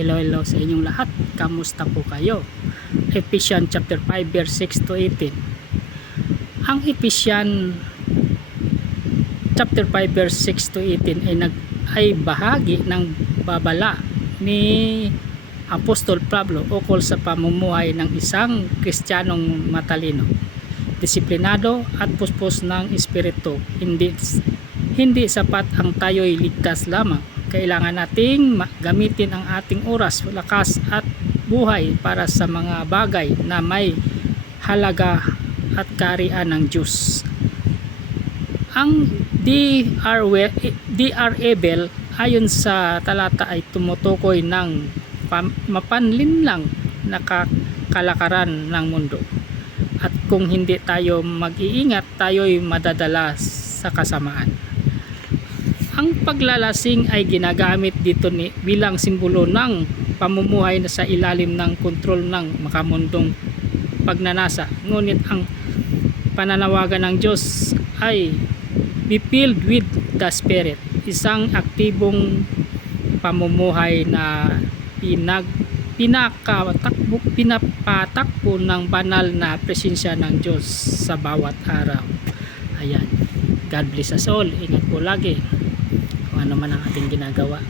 hello sa inyong lahat. Kamusta po kayo? Ephesians chapter 5 verse 6 to 18. Ang Ephesians chapter 5 verse 6 to 18 ay bahagi ng babala ni Apostol Pablo ukol sa pamumuhay ng isang Kristiyanong matalino, disiplinado at puspos ng espiritu. Hindi sapat ang tayo'y ligtas lamang. Kailangan nating gamitin ang ating oras, lakas at buhay para sa mga bagay na may halaga at kaharian ng Diyos. Ang D.R. Abel ayon sa talata ay tumutukoy ng mapanlinlang na kalakaran ng mundo. At kung hindi tayo mag-iingat, tayo'y madadala sa kasamaan. Ang paglalasing ay ginagamit dito bilang simbolo ng pamumuhay na sa ilalim ng kontrol ng makamundong pagnanasa. Ngunit ang pananawagan ng Diyos ay be filled with the Spirit, isang aktibong pamumuhay na pinapatakbo ng banal na presensya ng Diyos sa bawat araw. Ayan. God bless us all. Ingat po lagi kung ano man ang ating ginagawa.